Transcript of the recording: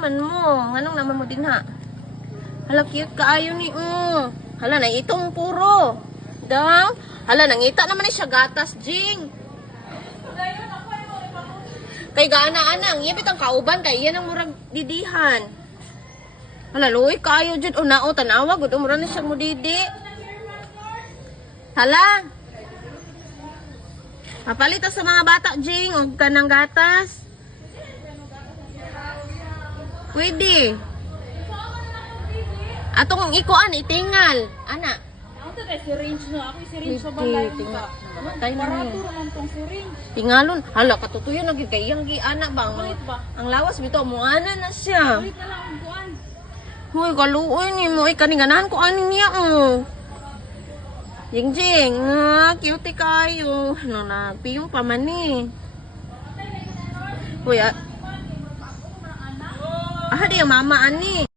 man mo. Nganong naman mo din ha? Hala, cute kaayo ni. Hala, na itong puro. Daw. Hala, nangita naman ni siya gatas, Jing. Kay gaana-anang, iya bitang kauban kay iyan ang murag didihan. Hala, luoy kaayo jud o nao tanawa gud mura na siya mo didi. Hala. Papalita sa mga bata, Jing, og kanang gatas. Pwede. Atong ikuan itingal, ana. Ako to kay syringe no, ako syringe sa balay ka. Namatay na Para ni. turo man tong syringe. Tingalon, hala katutuyo na gid kay iyang giana ba. Ang lawas bitaw mo ana na siya. Ulit na lang ang kuan. Hoy, kaluoy ni mo ay kaninganahan ko ani niya oh. Jing, cute kayo. Ano na, piyong pa man ni. Hoy, di ang mama ani.